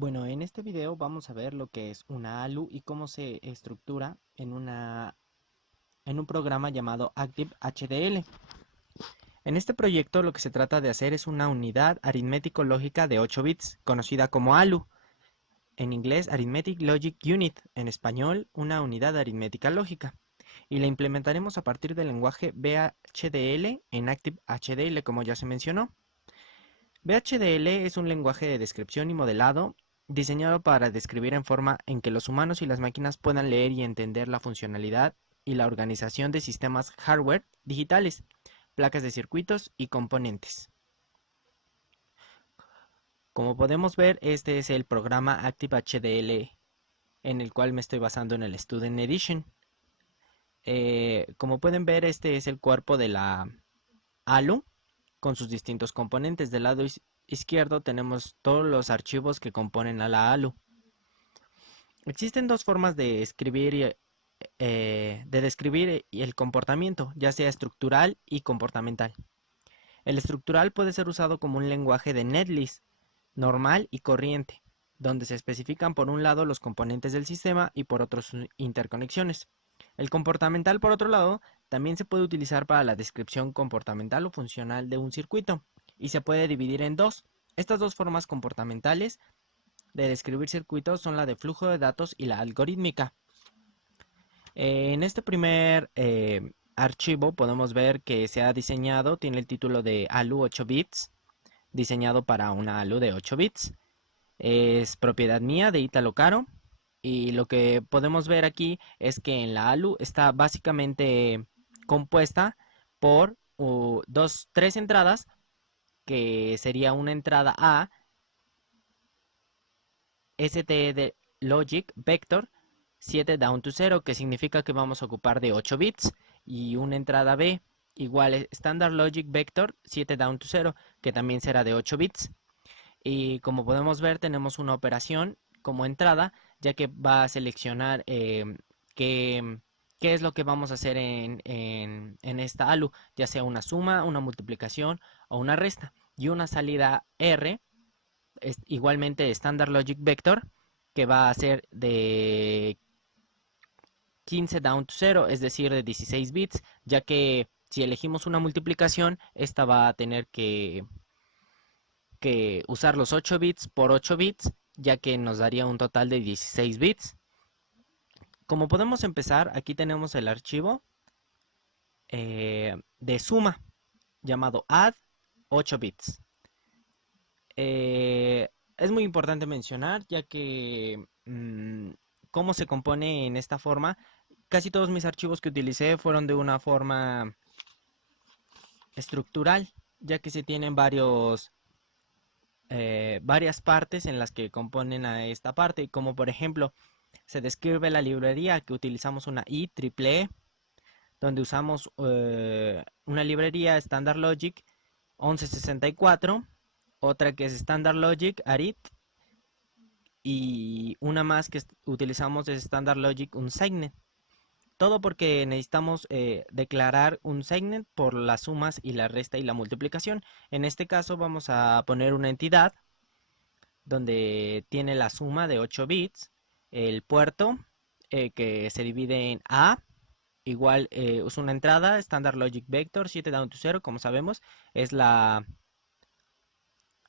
Bueno, en este video vamos a ver lo que es una ALU y cómo se estructura en un programa llamado ActiveHDL. En este proyecto lo que se trata de hacer es una unidad aritmético-lógica de 8 bits, conocida como ALU. En inglés, Arithmetic Logic Unit, en español, una unidad aritmética lógica. Y la implementaremos a partir del lenguaje VHDL en ActiveHDL, como ya se mencionó. VHDL es un lenguaje de descripción y modelado diseñado para describir en forma en que los humanos y las máquinas puedan leer y entender la funcionalidad y la organización de sistemas hardware digitales, placas de circuitos y componentes. Como podemos ver, este es el programa ActiveHDL en el cual me estoy basando en el Student Edition. Como pueden ver, este es el cuerpo de la ALU con sus distintos componentes. Del lado izquierdo tenemos todos los archivos que componen a la ALU. Existen dos formas de describir el comportamiento, ya sea estructural y comportamental. El estructural puede ser usado como un lenguaje de netlist normal y corriente, donde se especifican por un lado los componentes del sistema y por otro sus interconexiones. El comportamental, por otro lado, también se puede utilizar para la descripción comportamental o funcional de un circuito, y se puede dividir en dos. Estas dos formas comportamentales de describir circuitos son la de flujo de datos y la algorítmica. En este primer archivo podemos ver que se ha diseñado, tiene el título de ALU 8 bits, diseñado para una ALU de 8 bits. Es propiedad mía de Italo Caro. Y lo que podemos ver aquí es que en la ALU está básicamente compuesta por tres entradas, que sería una entrada A, ST de Logic Vector 7 down to 0, que significa que vamos a ocupar de 8 bits, y una entrada B igual Standard Logic Vector 7 down to 0, que también será de 8 bits. Y como podemos ver, tenemos una operación como entrada, ya que va a seleccionar qué, qué es lo que vamos a hacer en esta ALU, ya sea una suma, una multiplicación o una resta. Y una salida R, igualmente Standard Logic Vector, que va a ser de 15 down to 0, es decir, de 16 bits, ya que si elegimos una multiplicación, esta va a tener que usar los 8 bits por 8 bits, ya que nos daría un total de 16 bits. Como podemos empezar, aquí tenemos el archivo de suma llamado add 8 bits. Es muy importante mencionar, ya que cómo se compone en esta forma. Casi todos mis archivos que utilicé fueron de una forma estructural, ya que se tienen varias partes en las que componen a esta parte, como por ejemplo se describe la librería que utilizamos una IEEE, donde usamos una librería Standard Logic 1164, otra que es Standard Logic Arit, y una más que utilizamos es Standard Logic Unsigned. Todo porque necesitamos declarar un segment por las sumas y la resta y la multiplicación. En este caso vamos a poner una entidad donde tiene la suma de 8 bits, el puerto que se divide en A, igual es una entrada, Standard Logic Vector 7 down to 0, como sabemos, es la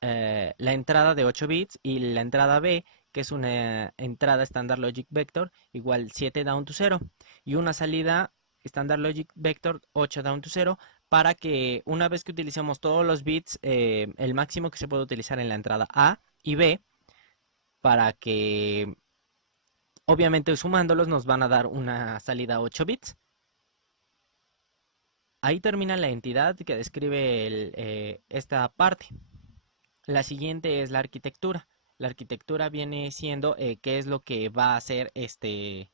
entrada de 8 bits, y la entrada B, que es una entrada Standard Logic Vector, igual 7 down to 0, y una salida Standard Logic Vector 8 down to 0, para que una vez que utilicemos todos los bits, el máximo que se puede utilizar en la entrada A y B, para que obviamente sumándolos nos van a dar una salida 8 bits. Ahí termina la entidad que describe esta parte. La siguiente es la arquitectura. La arquitectura viene siendo qué es lo que va a hacer este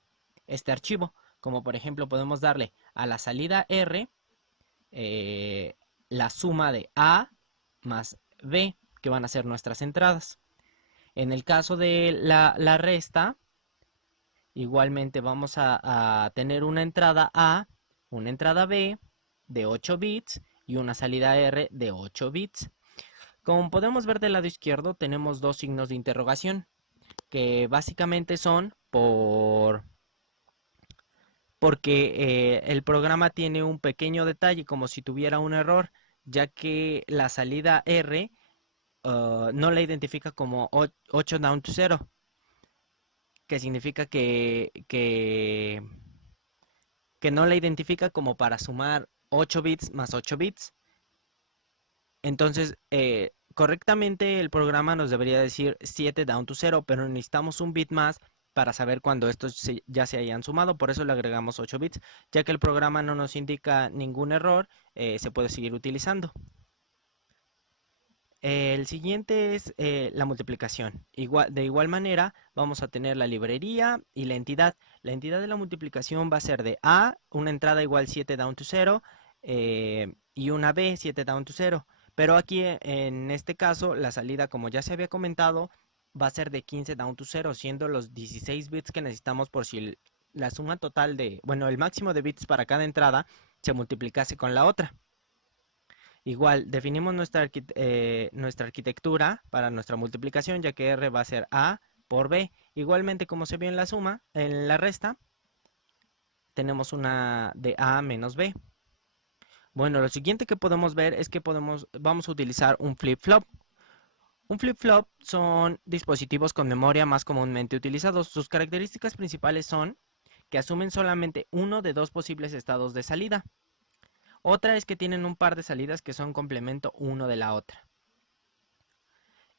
archivo. Como por ejemplo podemos darle a la salida R eh, la suma de A más B, que van a ser nuestras entradas. En el caso de la resta, igualmente vamos a tener una entrada A, una entrada B de 8 bits y una salida R de 8 bits. Como podemos ver del lado izquierdo, tenemos dos signos de interrogación. que básicamente son porque el programa tiene un pequeño detalle, como si tuviera un error, ya que la salida R no la identifica como 8 down to 0, que significa que no la identifica como para sumar 8 bits más 8 bits. Entonces, correctamente el programa nos debería decir 7 down to 0, pero necesitamos un bit más para saber cuándo estos ya se hayan sumado, por eso le agregamos 8 bits, ya que el programa no nos indica ningún error, se puede seguir utilizando. El siguiente es la multiplicación. De igual manera, vamos a tener la librería y la entidad. La entidad de la multiplicación va a ser de A, una entrada igual 7 down to 0, y una B, 7 down to 0. Pero aquí en este caso, la salida, como ya se había comentado, va a ser de 15 down to 0, siendo los 16 bits que necesitamos por si la suma total bueno, el máximo de bits para cada entrada se multiplicase con la otra. Igual, definimos nuestra arquitectura para nuestra multiplicación, ya que R va a ser A por B. Igualmente, como se vio en la suma, en la resta, tenemos una de A menos B. Bueno, lo siguiente que podemos ver es que vamos a utilizar un flip-flop. Un flip-flop son dispositivos con memoria más comúnmente utilizados. Sus características principales son que asumen solamente uno de dos posibles estados de salida. Otra es que tienen un par de salidas que son complemento uno de la otra.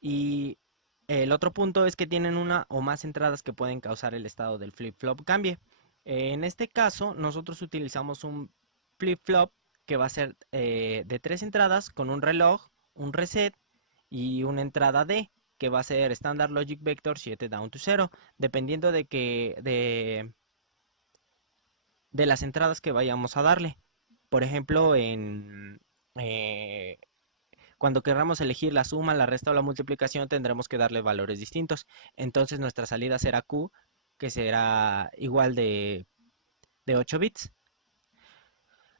Y el otro punto es que tienen una o más entradas que pueden causar el estado del flip-flop cambie. En este caso, nosotros utilizamos un flip-flop que va a ser de 3 entradas con un reloj, un reset y una entrada D, que va a ser Standard Logic Vector 7 down to 0, dependiendo de las entradas que vayamos a darle. Por ejemplo, cuando queramos elegir la suma, la resta o la multiplicación, tendremos que darle valores distintos. Entonces nuestra salida será Q, que será igual de 8 bits.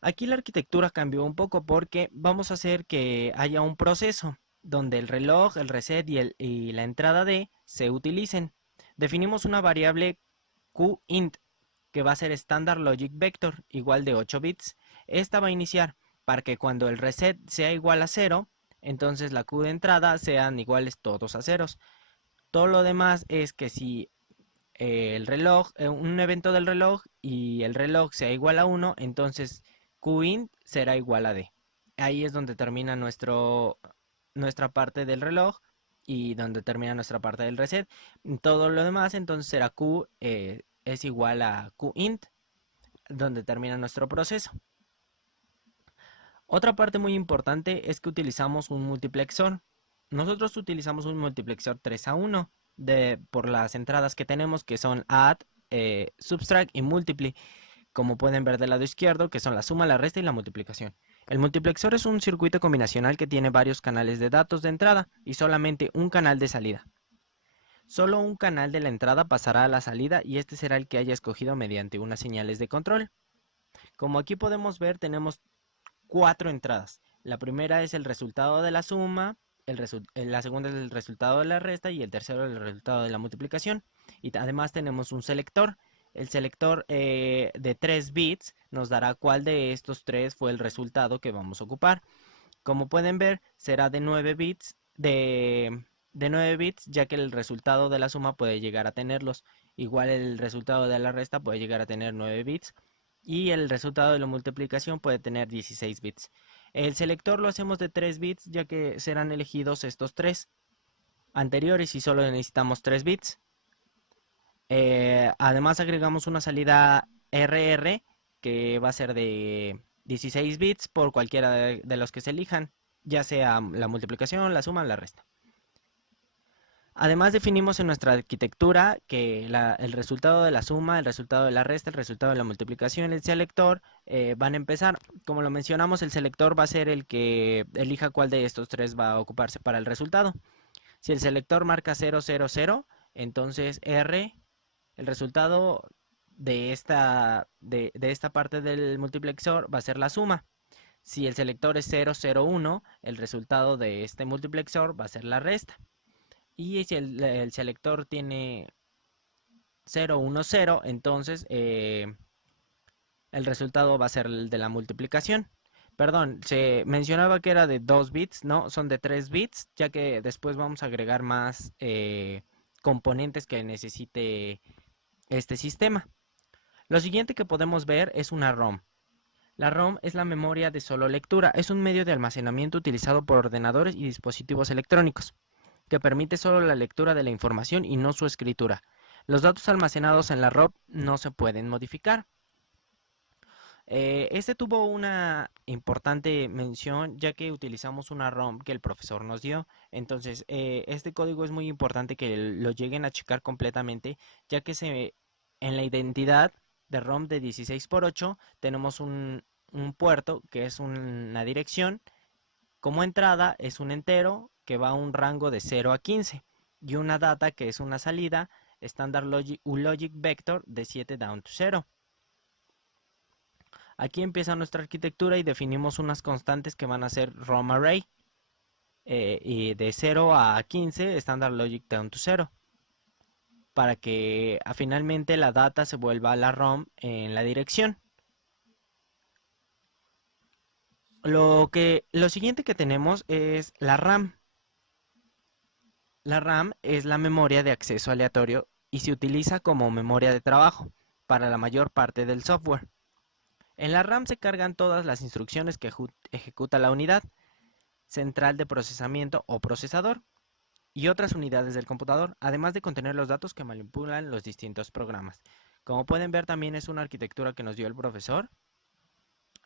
Aquí la arquitectura cambió un poco porque vamos a hacer que haya un proceso donde el reloj, el reset y la entrada D se utilicen. Definimos una variable QInt, que va a ser Standard Logic Vector, igual de 8 bits. Esta va a iniciar para que cuando el reset sea igual a 0, entonces la Q de entrada sean iguales todos a ceros. Todo lo demás es que si el reloj, un evento del reloj y el reloj sea igual a 1, entonces QInt será igual a D. Ahí es donde termina nuestra parte del reloj y donde termina nuestra parte del reset. Todo lo demás entonces será Q es igual a QInt, donde termina nuestro proceso. Otra parte muy importante es que utilizamos un multiplexor. Nosotros utilizamos un multiplexor 3 a 1 por las entradas que tenemos, que son add, subtract y multiply, como pueden ver del lado izquierdo, que son la suma, la resta y la multiplicación. El multiplexor es un circuito combinacional que tiene varios canales de datos de entrada y solamente un canal de salida. Solo un canal de la entrada pasará a la salida y este será el que haya escogido mediante unas señales de control. Como aquí podemos ver, tenemos 4 entradas. La primera es el resultado de la suma, la segunda es el resultado de la resta y el tercero el resultado de la multiplicación. Y además tenemos un selector. El selector de 3 bits nos dará cuál de estos 3 fue el resultado que vamos a ocupar. Como pueden ver, será de 9 bits, de 9 bits, ya que el resultado de la suma puede llegar a tenerlos. Igual el resultado de la resta puede llegar a tener 9 bits. Y el resultado de la multiplicación puede tener 16 bits. El selector lo hacemos de 3 bits, ya que serán elegidos estos 3 anteriores y solo necesitamos 3 bits. Además agregamos una salida RR, que va a ser de 16 bits por cualquiera de los que se elijan, ya sea la multiplicación, la suma o la resta. Además definimos en nuestra arquitectura que el resultado de la suma, el resultado de la resta, el resultado de la multiplicación y el selector van a empezar. Como lo mencionamos, el selector va a ser el que elija cuál de estos 3 va a ocuparse para el resultado. Si el selector marca 0, 0, 0, entonces R, el resultado de esta parte del multiplexor va a ser la suma. Si el selector es 0, 0, 1, el resultado de este multiplexor va a ser la resta. Y si el selector tiene 0, 1, 0, entonces el resultado va a ser el de la multiplicación. Perdón, se mencionaba que era de 2 bits, no, son de 3 bits, ya que después vamos a agregar más componentes que necesite este sistema. Lo siguiente que podemos ver es una ROM. La ROM es la memoria de solo lectura, es un medio de almacenamiento utilizado por ordenadores y dispositivos electrónicos, que permite solo la lectura de la información y no su escritura. Los datos almacenados en la ROM no se pueden modificar. Este tuvo una importante mención ya que utilizamos una ROM que el profesor nos dio. Entonces, este código es muy importante que lo lleguen a checar completamente, ya que en la identidad de ROM de 16 por 8 tenemos un puerto que es una dirección. Como entrada es un entero que va a un rango de 0 a 15 y una data que es una salida Standard Logic Vector de 7 down to 0. Aquí empieza nuestra arquitectura y definimos unas constantes que van a ser ROM Array y de 0 a 15 Standard Logic Down to 0 para que finalmente la data se vuelva a la ROM en la dirección. Lo siguiente que tenemos es la RAM. La RAM es la memoria de acceso aleatorio y se utiliza como memoria de trabajo para la mayor parte del software. En la RAM se cargan todas las instrucciones que ejecuta la unidad central de procesamiento o procesador y otras unidades del computador, además de contener los datos que manipulan los distintos programas. Como pueden ver, también es una arquitectura que nos dio el profesor.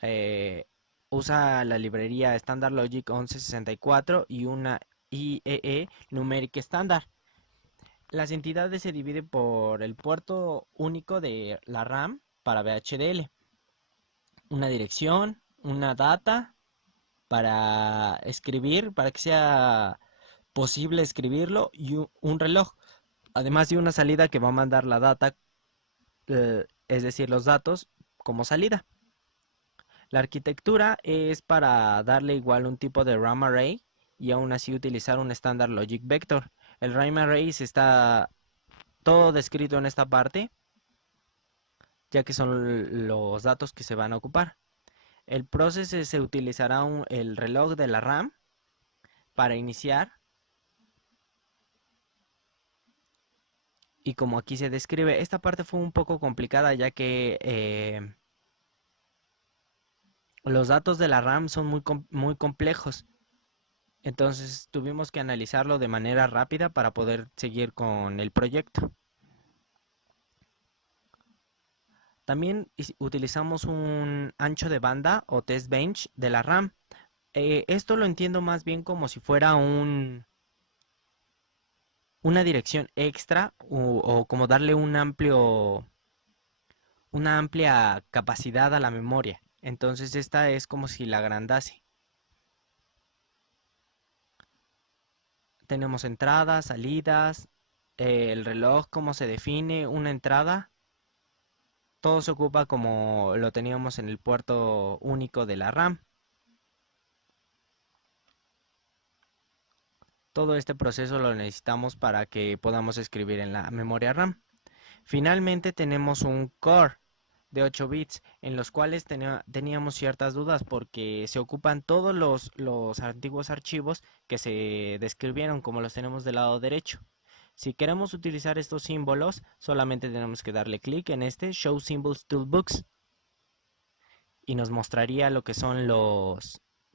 Eh, Usa la librería Standard Logic 1164 y una IEE Numeric Standard. Las entidades se dividen por el puerto único de la RAM para VHDL, una dirección, una data para escribir, para que sea posible escribirlo, y un reloj, además de una salida que va a mandar la data, es decir, los datos como salida. La arquitectura es para darle igual un tipo de RAM array y aún así utilizar un estándar logic vector. El RAM array está todo descrito en esta parte, ya que son los datos que se van a ocupar. El proceso se utilizará el reloj de la RAM para iniciar. Y como aquí se describe, esta parte fue un poco complicada ya que los datos de la RAM son muy complejos. Entonces tuvimos que analizarlo de manera rápida para poder seguir con el proyecto. También utilizamos un ancho de banda o test bench de la RAM. Esto lo entiendo más bien como si fuera una dirección extra o como darle una amplia capacidad a la memoria. Entonces esta es como si la agrandase. Tenemos entradas, salidas, el reloj, cómo se define una entrada. Todo se ocupa como lo teníamos en el puerto único de la RAM. Todo este proceso lo necesitamos para que podamos escribir en la memoria RAM. Finalmente tenemos un core de 8 bits en los cuales teníamos ciertas dudas porque se ocupan todos los antiguos archivos que se describieron como los tenemos del lado derecho. Si queremos utilizar estos símbolos, solamente tenemos que darle clic en este Show Symbols Toolbox y nos mostraría lo que son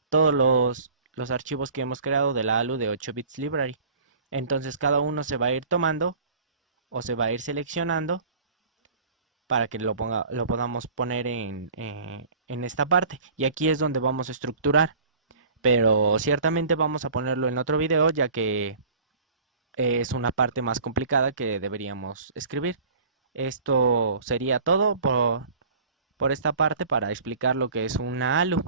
todos los archivos que hemos creado de la ALU de 8 bits library. Entonces cada uno se va a ir tomando o se va a ir seleccionando para que lo podamos poner en esta parte. Y aquí es donde vamos a estructurar. Pero ciertamente vamos a ponerlo en otro video ya que es una parte más complicada que deberíamos escribir. Esto sería todo por esta parte para explicar lo que es una ALU.